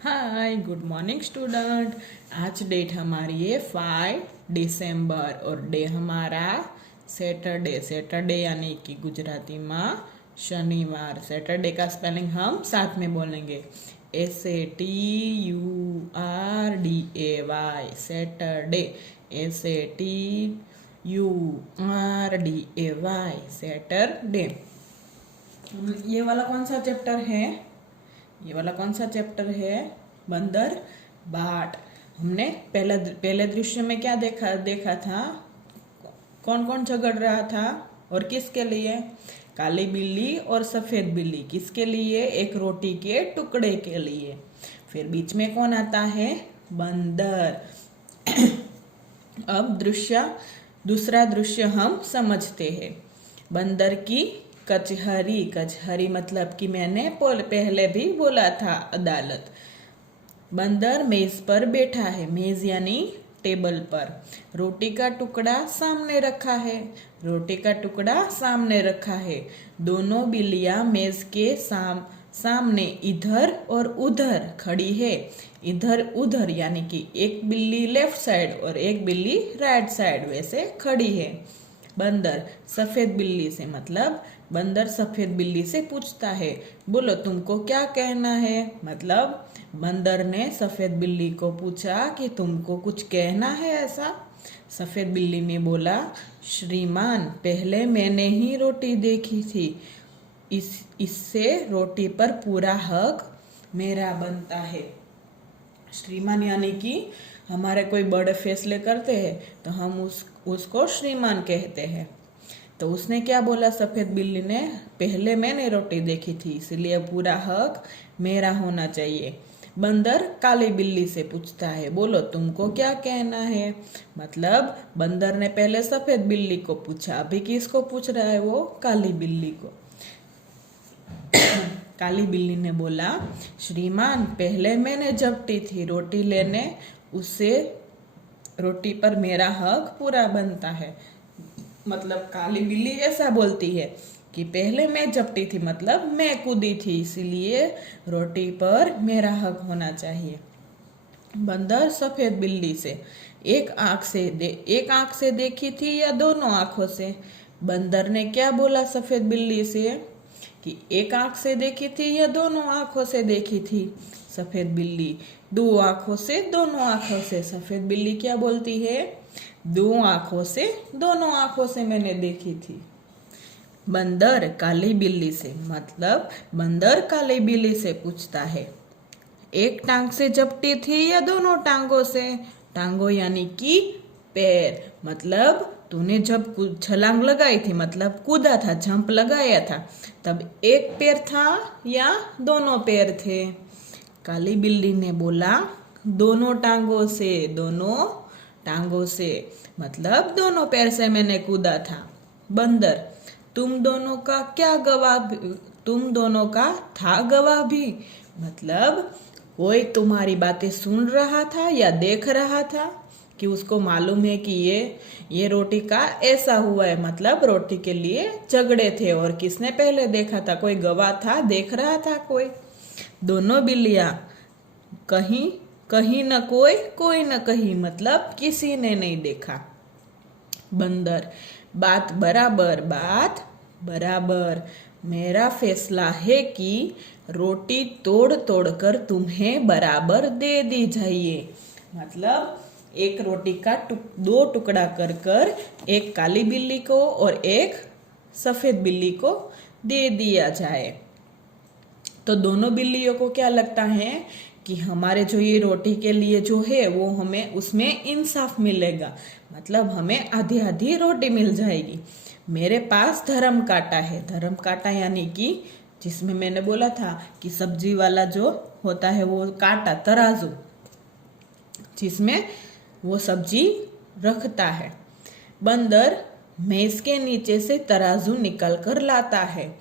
हाय, good morning student. आज date हमारी है 5 दिसंबर और डे हमारा सैटरडे। सैटरडे यानी कि गुजराती में शनिवार। सैटरडे का स्पेलिंग हम साथ में बोलेंगे, SATURDAY। Saturday, SATURDAY, Saturday. ये वाला कौन सा चैप्टर है? ये वाला कौन सा चैप्टर है? बंदर बाट। हमने पहले दृश्य में क्या देखा था? कौन कौन झगड़ रहा था और किसके लिए? काली बिल्ली और सफेद बिल्ली। किसके लिए? एक रोटी के टुकड़े के लिए। फिर बीच में कौन आता है? बंदर। अब दूसरा दृश्य हम समझते हैं। बंदर की कचहरी। कचहरी मतलब कि मैंने पहले भी बोला था, अदालत। बंदर मेज पर बैठा है। मेज यानी टेबल पर। रोटी का टुकड़ा सामने रखा है। रोटी का टुकड़ा सामने रखा है। दोनों बिल्लियां मेज के सामने इधर और उधर खड़ी है। इधर उधर यानी कि एक बिल्ली लेफ्ट साइड और एक बिल्ली राइट साइड वैसे खड़ी है। बंदर सफेद बिल्ली से मतलब बंदर सफेद बिल्ली से पूछता है, बोलो तुमको क्या कहना है? मतलब बंदर ने सफेद बिल्ली को पूछा कि तुमको कुछ कहना है ऐसा? सफेद बिल्ली ने बोला, श्रीमान, पहले मैंने ही रोटी देखी थी। इससे रोटी पर पूरा हक मेरा बनता है। श्रीमान यानी कि हमारे कोई बड़े फैसले करते हैं तो हम उसको श्रीमान कहते हैं। तो उसने क्या बोला? सफेद बिल्ली ने, पहले मैंने रोटी देखी थी इसलिए पूरा हक मेरा होना चाहिए। बंदर काली बिल्ली से पूछता है, बोलो तुमको क्या कहना है? मतलब बंदर ने पहले सफेद बिल्ली को पूछा, अभी किसको पूछ रहा है वो? काली बिल्ली को। काली बिल्ली ने बोला, श्रीमान, पहले मैंने झपटी थी रोटी लेने, उससे रोटी पर मेरा हक पूरा बनता है। मतलब काली बिल्ली ऐसा बोलती है कि पहले मैं झपटी थी, मतलब मैं कूदी थी, इसीलिए रोटी पर मेरा हक होना चाहिए। बंदर सफेद बिल्ली से, एक आंख से देखी थी या दोनों आंखों से? बंदर ने क्या बोला सफेद बिल्ली से कि एक आंख से देखी थी या दोनों आंखों से देखी थी? सफेद बिल्ली, दो आंखों से, दोनों आंखों से। सफेद बिल्ली क्या बोलती है? दो आंखों से, दोनों आंखों से मैंने देखी थी। बंदर काली बिल्ली से मतलब बंदर काली बिल्ली से पूछता है, एक टांग से झपटी थी या दोनों टांगों से? टांगों यानी कि पैर। मतलब तूने जब छलांग लगाई थी, मतलब कूदा था, जंप लगाया था, तब एक पैर था या दोनों पैर थे? काली बिल्ली ने बोला, दोनों टांगों से। दोनों टांगों से मतलब दोनों पैर से मैंने कूदा था। बंदर, तुम दोनों का क्या गवाह? तुम दोनों का था गवाह भी? मतलब कोई तुम्हारी बातें सुन रहा था या देख रहा था कि उसको मालूम है कि ये रोटी का ऐसा हुआ है? मतलब रोटी के लिए झगड़े थे और किसने पहले देखा था? कोई गवाह था, देख रहा था कोई? दोनों बिल्लियां, कहीं कहीं न कोई, कोई न कहीं, मतलब किसी ने नहीं देखा। बंदर, बात बराबर, बात बराबर। मेरा फैसला है कि रोटी तोड़ तोड़ कर तुम्हें बराबर दे दी जाइए। मतलब एक रोटी का दो टुकड़ा कर कर एक काली बिल्ली को और एक सफेद बिल्ली को दे दिया जाए। तो दोनों बिल्लियों को क्या लगता है कि हमारे जो ये रोटी के लिए जो है वो हमें उसमें इंसाफ मिलेगा, मतलब हमें आधी आधी रोटी मिल जाएगी। मेरे पास धर्म कांटा है। धर्म कांटा यानी कि जिसमें मैंने बोला था कि सब्जी वाला जो होता है वो कांटा, तराजू, जिसमें वो सब्जी रखता है। बंदर मेज के नीचे से तराजू निकल कर लाता है।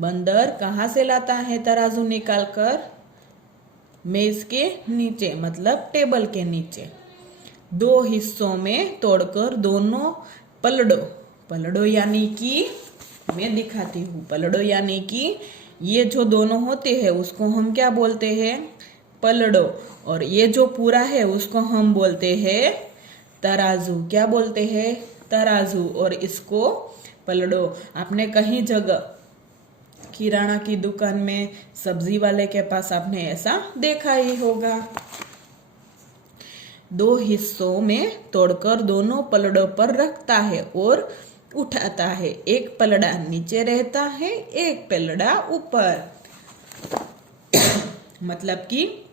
बंदर कहाँ से लाता है तराजू निकाल कर? मेज के नीचे मतलब टेबल के नीचे। दो हिस्सों में तोड़कर दोनों पलड़ो। पलड़ो यानी कि मैं दिखाती हूँ। पलड़ो यानी कि ये जो दोनों होते हैं उसको हम क्या बोलते हैं? पलड़ो। और ये जो पूरा है उसको हम बोलते हैं तराजू। क्या बोलते हैं? तराजू। और इसको पलड़ो। आपने कहीं जगह किराना की दुकान में, सब्जी वाले के पास आपने ऐसा देखा ही होगा। दो हिस्सों में तोड़कर दोनों पलड़ों पर रखता है और उठाता है। एक पलड़ा नीचे रहता है, एक पलड़ा ऊपर। मतलब कि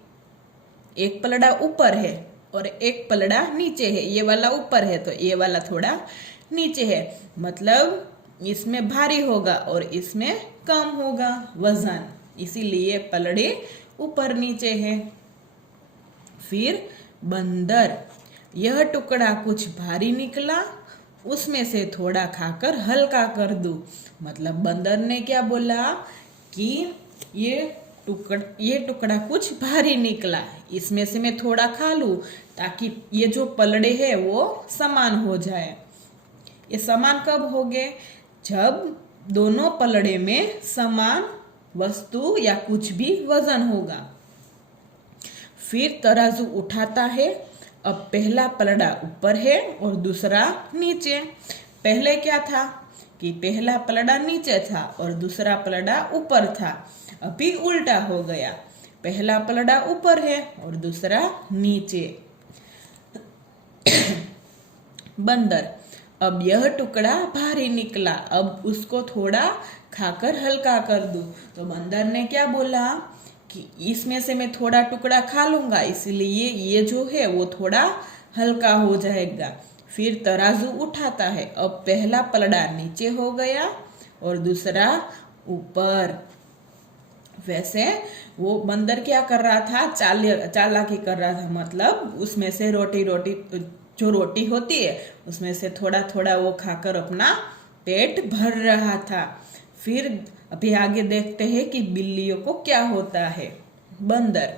एक पलड़ा ऊपर है और एक पलड़ा नीचे है। ये वाला ऊपर है तो ये वाला थोड़ा नीचे है। मतलब इसमें भारी होगा और इसमें कम होगा वजन, इसीलिए पलड़े ऊपर नीचे है। फिर बंदर, यह टुकड़ा कुछ भारी निकला, उसमें से थोड़ा खाकर हल्का कर दूं। मतलब बंदर ने क्या बोला कि ये टुकड़ा कुछ भारी निकला, इसमें से मैं थोड़ा खा लूं ताकि ये जो पलड़े हैं वो समान हो जाए। ये समान कब होंगे? जब दोनों पलड़े में समान वस्तु या कुछ भी वजन होगा। फिर तराजू उठाता है। अब पहला पलड़ा ऊपर है और दूसरा नीचे। पहले क्या था कि पहला पलड़ा नीचे था और दूसरा पलड़ा ऊपर था। अभी उल्टा हो गया, पहला पलड़ा ऊपर है और दूसरा नीचे। बंदर, अब यह टुकड़ा भारी निकला, अब उसको थोड़ा खाकर हल्का कर दूं। तो बंदर ने क्या बोला कि इसमें से मैं थोड़ा टुकड़ा खा लूंगा, इसलिए ये जो है वो थोड़ा हल्का हो जाएगा। फिर तराजू उठाता है। अब पहला पलड़ा नीचे हो गया और दूसरा ऊपर। वैसे वो बंदर क्या कर रहा था? चालाकी कर रहा था। मतलब उसमें से रोटी जो रोटी होती है उसमें से थोड़ा थोड़ा वो खाकर अपना पेट भर रहा था। फिर अभी आगे देखते हैं कि बिल्लियों को क्या होता है। बंदर,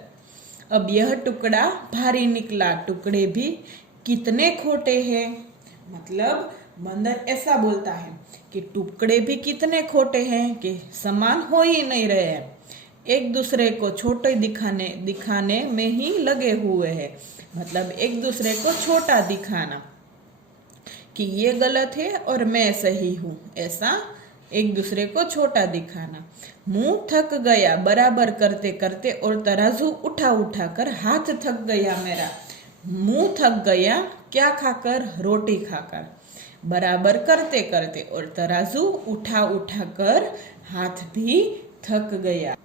अब यह टुकड़ा भारी निकला, टुकड़े भी कितने खोटे हैं। मतलब बंदर ऐसा बोलता है कि टुकड़े भी कितने खोटे हैं कि समान हो ही नहीं रहे हैं, एक दूसरे को छोटे दिखाने में ही लगे हुए हैं। मतलब एक दूसरे को छोटा दिखाना कि ये गलत है और मैं सही हूँ, ऐसा एक दूसरे को छोटा दिखाना। मुंह थक गया बराबर करते करते और तराजू उठा कर हाथ थक गया मेरा। मुंह थक गया क्या खाकर? रोटी खाकर। बराबर करते करते और तराजू उठा कर हाथ भी थक गया।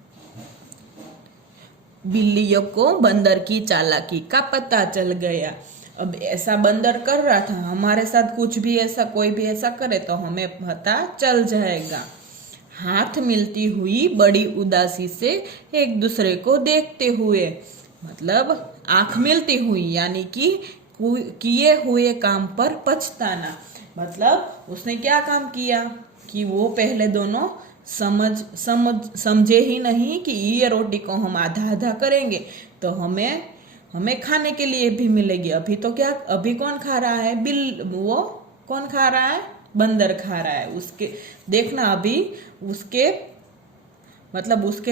बिल्लियों को बंदर की चालाकी का पता चल गया। अब ऐसा बंदर कर रहा था, हमारे साथ कुछ भी ऐसा कोई भी ऐसा करे तो हमें पता चल जाएगा। हाथ मिलती हुई बड़ी उदासी से एक दूसरे को देखते हुए, मतलब आंख मिलती हुई यानी कि किए हुए काम पर पछताना। मतलब उसने क्या काम किया कि वो पहले दोनों समझे ही नहीं कि ये रोटी को हम आधा आधा करेंगे तो हमें खाने के लिए भी मिलेगी। अभी तो क्या, अभी कौन खा रहा है? वो कौन खा रहा है? बंदर खा रहा है। उसके देखना अभी उसके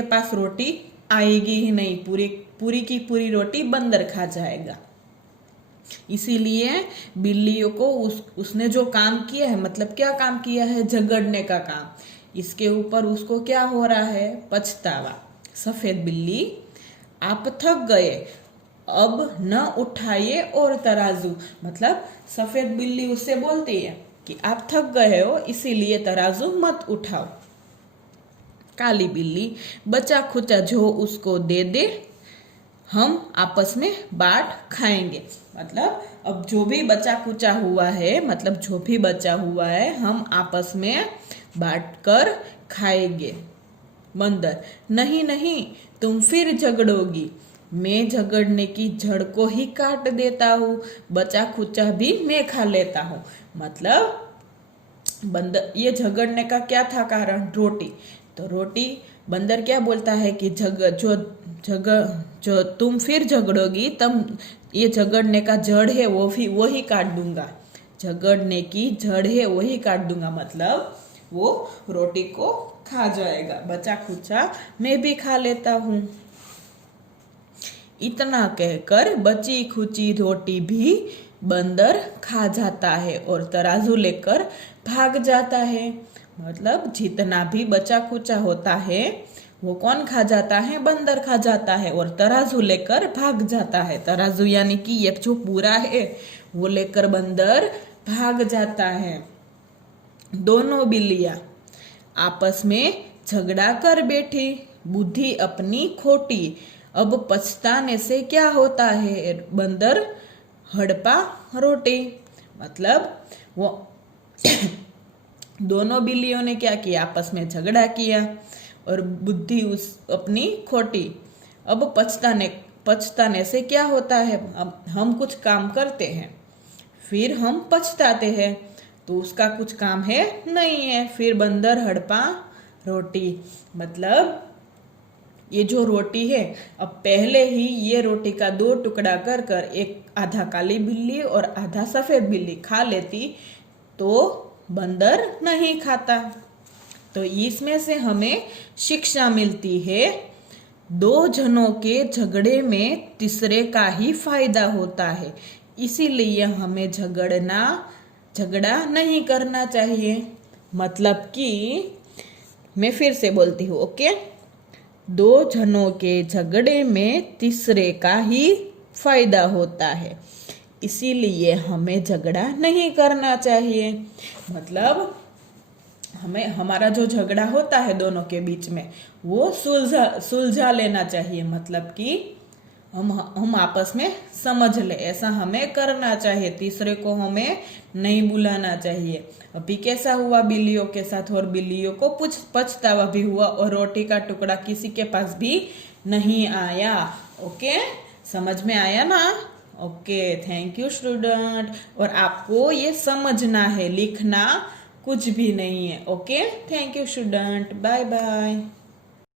पास रोटी आएगी ही नहीं, पूरी की पूरी रोटी बंदर खा जाएगा। इसीलिए बिल्लियों को उसने जो काम किया है, मतलब क्या काम किया है? झगड़ने का काम। इसके ऊपर उसको क्या हो रहा है? पछतावा। सफेद बिल्ली, आप थक गए, अब न उठाइए और तराजू। मतलब सफेद बिल्ली उससे बोलती है कि आप थक गए हो इसीलिए तराजू मत उठाओ। काली बिल्ली, बचा खुचा जो उसको दे दे, हम आपस में बांट खाएंगे। मतलब अब जो भी बचा कुचा हुआ है, मतलब जो भी बचा हुआ है हम आपस में बांट कर खाएंगे। बंदर, नहीं नहीं, तुम फिर झगड़ोगी, मैं झगड़ने की जड़ को ही काट देता हूँ, बचा खुचा भी मैं खा लेता हूँ। मतलब बंदर, ये झगड़ने का क्या था कारण? रोटी। तो रोटी, बंदर क्या बोलता है कि जो तुम फिर झगड़ोगी तब ये झगड़ने का जड़ है वो ही काट दूंगा, झगड़ने की जड़ है वही काट दूंगा। मतलब वो रोटी को खा जाएगा, बचा खुचा मैं भी खा लेता हूँ। इतना कहकर बची खुची रोटी भी बंदर खा जाता है और तराजू लेकर भाग जाता है। मतलब जितना भी बचा खुचा होता है वो कौन खा जाता है? बंदर खा जाता है और तराजू लेकर भाग जाता है। तराजू यानी कि ये जो पूरा है वो लेकर बंदर भाग जाता है। दोनों बिल्लियां आपस में झगड़ा कर बैठी, बुद्धि अपनी खोटी, अब पछताने से क्या होता है? बंदर हड़पा रोटी। मतलब वो दोनों बिल्लियों ने क्या किया? आपस में झगड़ा किया और बुद्धि उस अपनी खोटी। अब पछताने से क्या होता है? अब हम कुछ काम करते हैं फिर हम पछताते हैं, तो उसका कुछ काम है नहीं है। फिर बंदर हड़पा रोटी। मतलब ये जो रोटी है, अब पहले ही ये रोटी का 2 टुकड़ा कर कर एक आधा काली बिल्ली और आधा सफेद बिल्ली खा लेती तो बंदर नहीं खाता। तो इसमें से हमें शिक्षा मिलती है, 2 जनों के झगड़े में तीसरे का ही फायदा होता है, इसीलिए हमें झगड़ा नहीं करना चाहिए। मतलब कि मैं फिर से बोलती हूँ, ओके? 2 जनों के झगड़े में तीसरे का ही फायदा होता है, इसीलिए हमें झगड़ा नहीं करना चाहिए। मतलब हमें हमारा जो झगड़ा होता है दोनों के बीच में वो सुलझा लेना चाहिए। मतलब कि हम आपस में समझ ले, ऐसा हमें करना चाहिए। तीसरे को हमें नहीं बुलाना चाहिए। अभी कैसा हुआ बिल्लियों के साथ, और बिल्लियों को पछतावा भी हुआ और रोटी का टुकड़ा किसी के पास भी नहीं आया। ओके, समझ में आया ना? Okay, thank you student. और आपको ये समझना है, लिखना कुछ भी नहीं है। Okay, thank you student, bye bye.